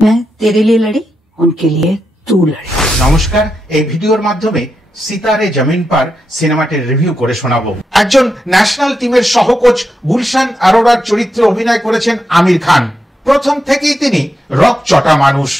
मैं तेरे लिए लड़ी, उनके लिए तू लड़ी। নমস্কার, এই ভিডিওর মাধ্যমে সিতারে জমিন পার সিনেমাটির রিভিউ করে শোনাবো। একজন ন্যাশনাল টিমের সহকোচ গুলশান আরোরার চরিত্রে অভিনয় করেছেন আমির খান। প্রথম থেকেই তিনি রকচটা মানুষ,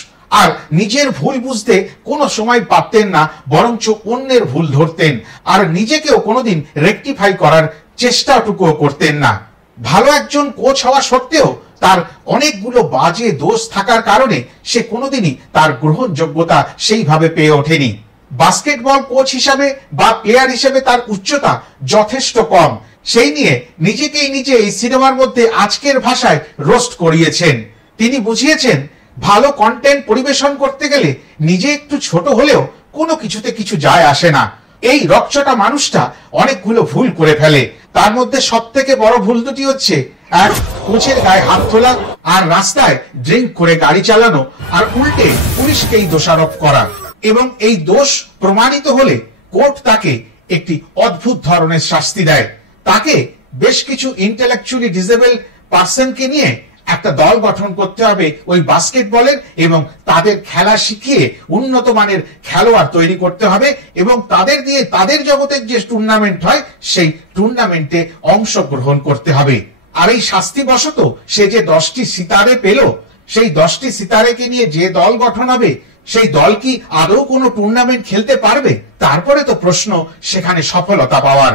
আর নিজের ভুল বুঝতে কোনো সময় পারতেন না, বরঞ্চ অন্যের ভুল ধরতেন, আর নিজেকেও কোনোদিন রেকটিফাই করার চেষ্টাটুকুও করতেন না। ভালো একজন কোচ হওয়া সত্ত্বেও তার অনেকগুলো বাজে দোষ থাকার কারণে সে কোনোদিনই তার গ্রহণযোগ্যতা সেইভাবে পেয়ে ওঠেনি। বাস্কেটবল কোচ হিসাবে বা প্লেয়ার হিসেবে তার উচ্চতা যথেষ্ট কম, সেই নিয়ে নিজেকেই নিজে এই সিনেমার মধ্যে আজকের ভাষায় রোস্ট করিয়েছেন। তিনি বুঝিয়েছেন ভালো কন্টেন্ট পরিবেশন করতে গেলে নিজে একটু ছোট হলেও কোনো কিছুতে কিছু যায় আসে না। এই রকচটা মানুষটা অনেকগুলো ভুল করে ফেলে, তার মধ্যে সব থেকে বড় ভুল দুটি হচ্ছে, এক, কোচের গায়ে হাত তোলা, আর রাস্তায় ড্রিঙ্ক করে গাড়ি চালানো, আর উল্টে পুলিশকেই দোষারোপ করা। এবং এই দোষ প্রমাণিত হলে কোর্ট তাকে একটি অদ্ভুত ধরনের শাস্তি দেয়। তাকে বেশ কিছু ইন্টেলেকচুয়ালি ডিসেবল পার্সনকে নিয়ে একটা দল গঠন করতে হবে ওই বাস্কেটবলের, এবং তাদের খেলা শিখিয়ে উন্নত মানের খেলোয়াড় তৈরি করতে হবে, এবং তাদের দিয়ে তাদের জগতের যে টুর্নামেন্ট হয় সেই টুর্নামেন্টে অংশগ্রহণ করতে হবে। আর এই শাস্তিবশত সে যে 10টি সিতারে পেল, সেই 10টি সিতারেকে নিয়ে যে দল গঠন হবে, সেই দল কি আদৌ কোনো টুর্নামেন্ট খেলতে পারবে? তারপরে তো প্রশ্ন সেখানে সফলতা পাওয়ার।